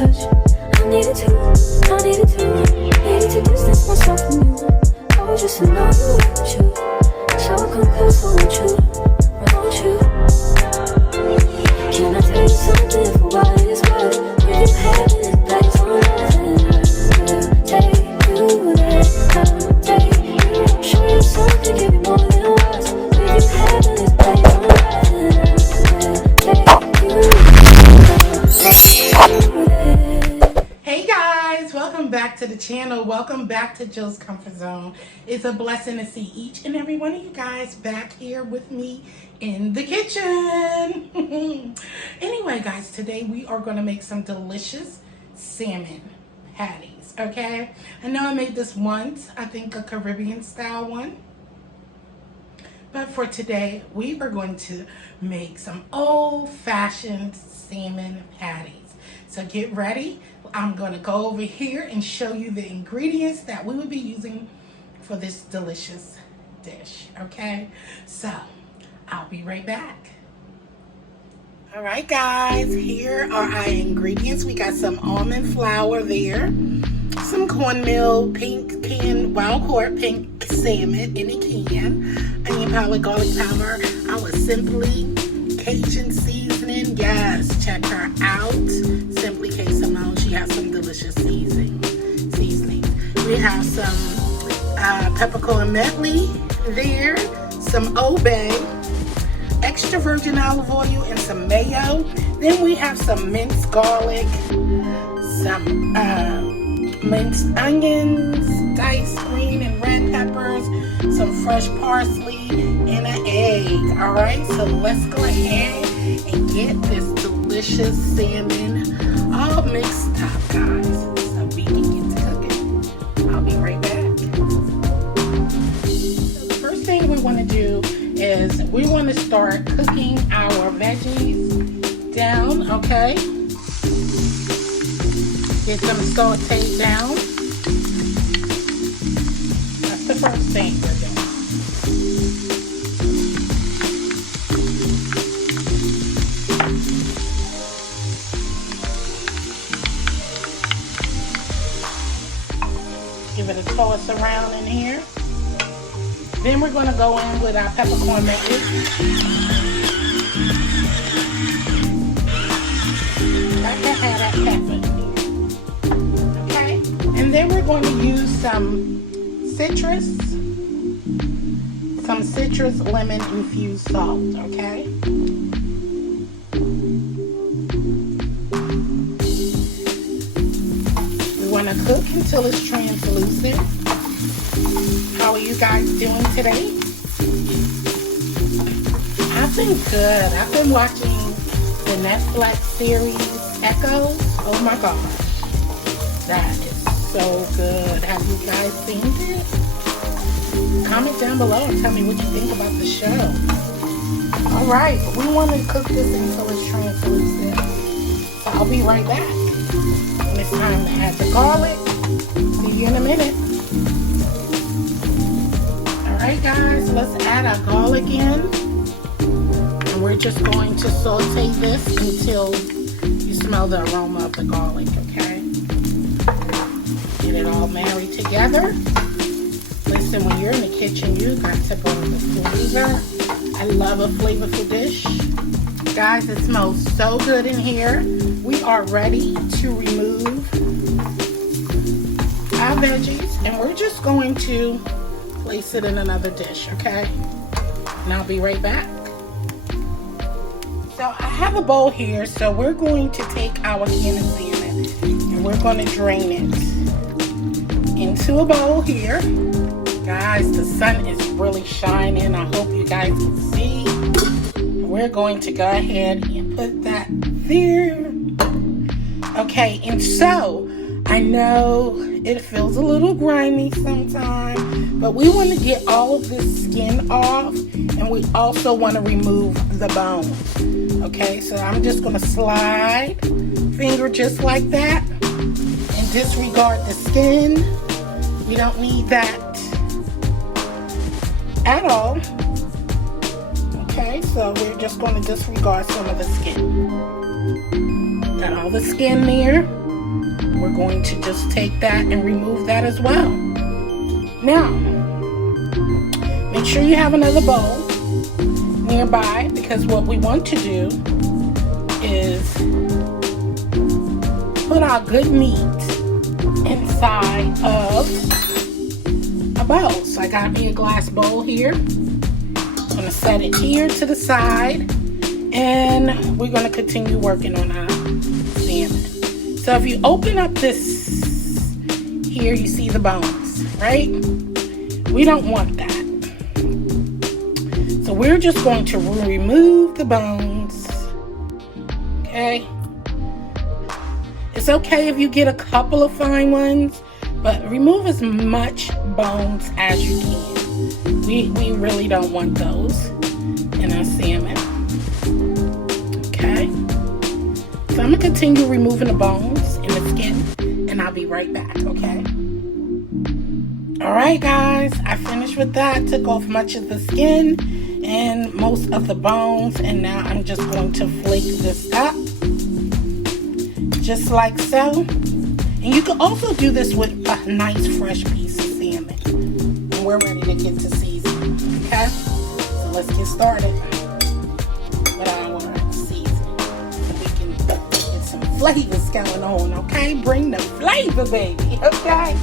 touch. I needed to distance myself from you. I was just in love with you. So I come close, won't you? Can I tell you something for what it's worth? When you have this place on nothing, take you there, I'll take you. Show you something, give you more than words. When you have this place on nothing, take you there. Hey guys, welcome back to the channel. Welcome back to Jill's Comfort Zone. It's a blessing to see each and every one of you guys back here with me in the kitchen. Anyway guys, today we are going to make some delicious salmon patties, okay? I know I made this once, I think a Caribbean style one. But for today, we are going to make some old-fashioned salmon patties. So get ready. I'm going to go over here and show you the ingredients that we will be using for this delicious dish, okay? So I'll be right back. All right, guys, here are our ingredients. We got some almond flour there, some cornmeal, pink can, wild caught pink salmon in a can, onion powder, garlic powder, our Simply Cajun seasoning. Yes, check her out. Simply K Simone. She has some delicious seasonings. We have some peppercorn medley there, some Old Bay, extra virgin olive oil, and some mayo. Then we have some minced garlic, some minced onions, diced green and red peppers, some fresh parsley, and an egg. All right, so let's go ahead and get this delicious salmon all mixed up, guys, so we can get to cooking. I'll be right back. So the first thing we want to do is we want to start cooking our veggies down, okay? Get them sauteed down. That's the first thing we're doing. Give it a toss around in here. Then we're going to go in with our peppercorn medley. Got to have that pepper. Okay? And then we're going to use some citrus lemon infused salt, okay? We want to cook until it's translucent. How are you guys doing today? I've been good. I've been watching the Netflix series Echo. Oh my gosh. That is so good. Have you guys seen it? Comment down below and tell me what you think about the show. Alright, we want to cook this until it's translucent. So I'll be right back. And it's time to add the garlic. See you in a minute. Alright guys, let's add our garlic in. And we're just going to saute this until you smell the aroma of the garlic, okay? Get it all married together. Listen, when you're in the kitchen, you got to burn the flavor. I love a flavorful dish. Guys, it smells so good in here. We are ready to remove our veggies, and we're just going to place it in another dish, okay? And I'll be right back. So I have a bowl here, so we're going to take our can of salmon and we're going to drain it into a bowl here. Guys, the sun is really shining. I hope you guys can see. We're going to go ahead and put that there. Okay, and so I know it feels a little grimy sometimes, but we want to get all of this skin off, and we also want to remove the bones. Okay, so I'm just going to slide, finger just like that, and disregard the skin. We don't need that at all. Okay, so we're just going to disregard some of the skin. Got all the skin there. we're going to just take that and remove that as well. Now, make sure you have another bowl nearby, because what we want to do is put our good meat inside of a bowl. So I got me a glass bowl here. I'm going to set it here to the side, and we're going to continue working on our salmon. So if you open up this here, you see the bones, right? We don't want that. So we're just going to remove the bones. Okay? It's okay if you get a couple of fine ones, but remove as much bones as you can. We really don't want those in our salmon. Okay? So I'm going to continue removing the bones and the skin, and I'll be right back, okay? Alright guys, I finished with that. Took off much of the skin and most of the bones, and now I'm just going to flake this up. Just like so. And you can also do this with a nice fresh piece of salmon. And we're ready to get to season. Okay? So let's get started with our season. We can get some flavors going on, okay? Bring the flavor, baby, okay?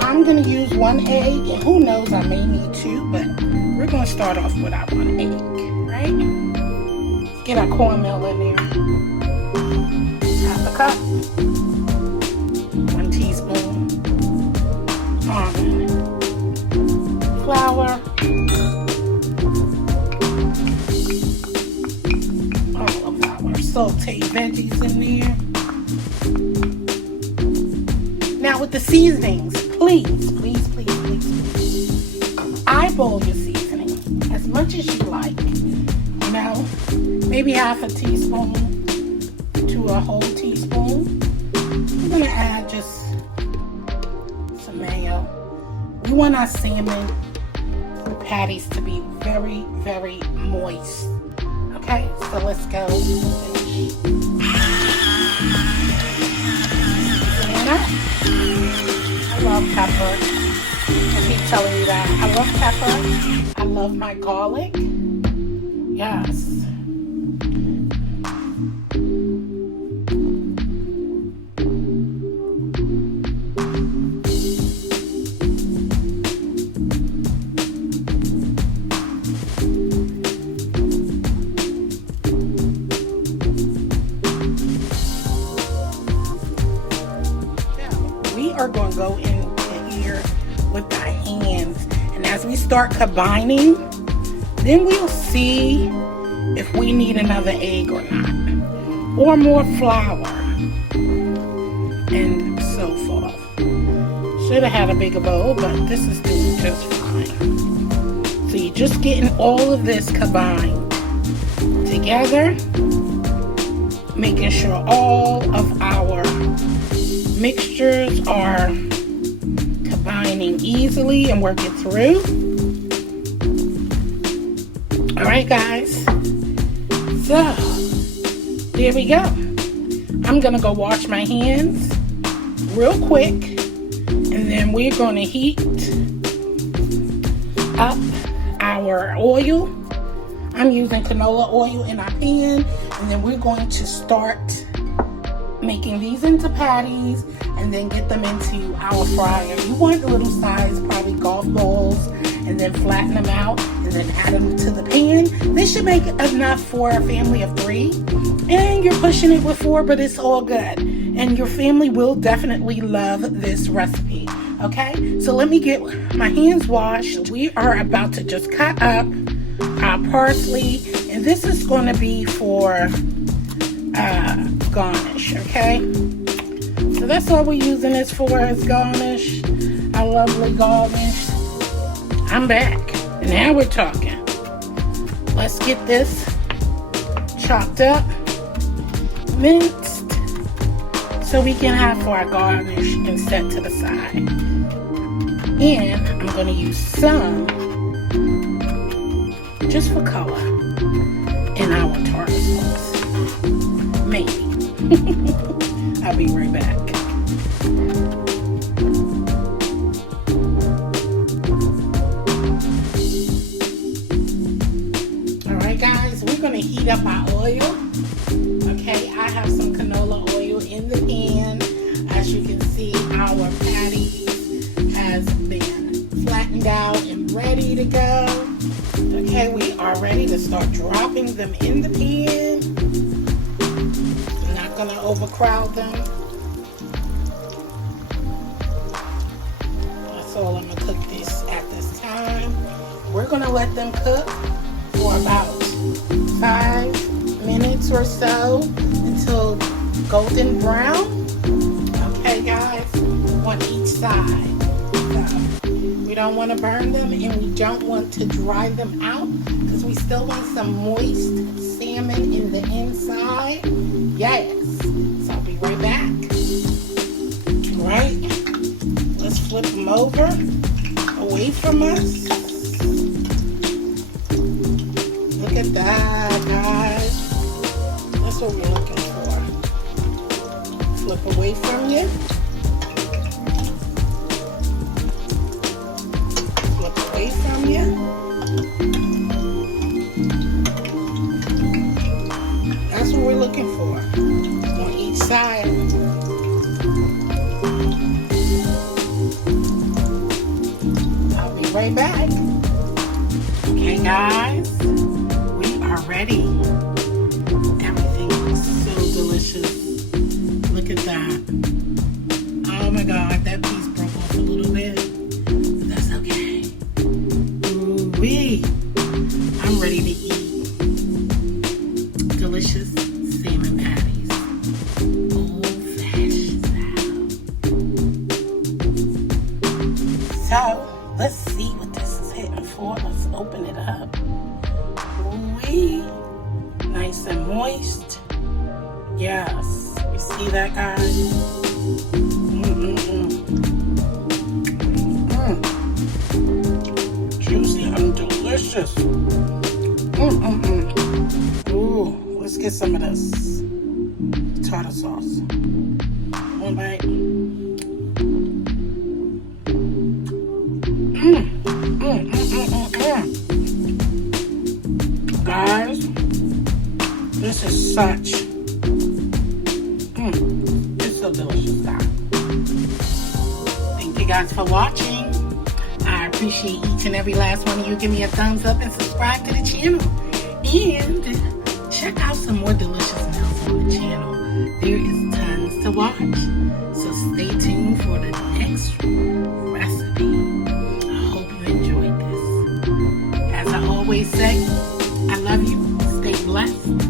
I'm going to use 1 egg, and who knows, I may need 2, but we're going to start off with our 1 egg, right? Let's get our cornmeal in there. Half a cup. 1 teaspoon. Almond flour. All of our sauteed veggies in there. Now with the seasonings, please, please, please, please, please, eyeball your seasoning as much as you like. You know, maybe half a teaspoon to a whole teaspoon. I'm gonna add just some mayo. We want our salmon patties to be very, very moist. Okay, so let's go. I love pepper. I keep telling you that. I love pepper. I love my garlic. Yes. Are going to go in here with our hands, and as we start combining, then we'll see if we need another egg or not, or more flour, and so forth. Should have had a bigger bowl, but this is doing just fine. So you're just getting all of this combined together, making sure all of our mixtures are combining easily and working through. Alright guys, so there we go. I'm gonna go wash my hands real quick, and then we're gonna heat up our oil. I'm using canola oil in our pan, and then we're going to start making these into patties and then get them into our fryer. You want little size, probably golf balls, and then flatten them out and then add them to the pan. This should make enough for a family of 3, and you're pushing it with 4, but it's all good, and your family will definitely love this recipe. Okay, so let me get my hands washed. We are about to just cut up our parsley, and this is going to be for garnish. Okay, so that's all we're using this for, is garnish. Our lovely garnish. I'm back, and now we're talking. Let's get this chopped up, minced, so we can have for our garnish and set to the side. And I'm going to use some just for color in our tartar sauce. Maybe. I'll be right back. Alright guys, we're going to heat up our oil. Okay, I have some canola oil in the pan. As you can see, our patty has been flattened out and ready to go. Okay, we are ready to start dropping them in the pan. I'm not going to overcrowd them. That's all I'm going to cook this at this time. We're going to let them cook for about 5 minutes or so until golden brown. Okay guys, on each side. So, we don't want to burn them and we don't want to dry them out because we still want some moist salmon in the inside. Yes, so I'll be right back. Alright, let's flip them over away from us. Look at that, guys. That's what we're looking for. Flip away from you. Flip away from you. That's what we're looking for on each side. I'll be right back. Okay, guys. Ready. Everything looks so delicious. Look at that. Oh my god, that piece broke off a little bit. But that's okay. Ooh-wee. I'm ready to eat delicious salmon patties. Old-fashioned style. So, let's see what this is hitting for. Let's open it up. Nice and moist. Yes. You see that, guys? Juicy and delicious. Ooh, let's get some of this tartar sauce. One bite. Guys, this is such, it's so delicious, guys. Thank you guys for watching. I appreciate each and every last one of you. Give me a thumbs up and subscribe to the channel. And check out some more delicious meals on the channel. There is tons to watch. So stay tuned for the next recipe. I hope you enjoyed this. As I always say, I love you. Stay blessed.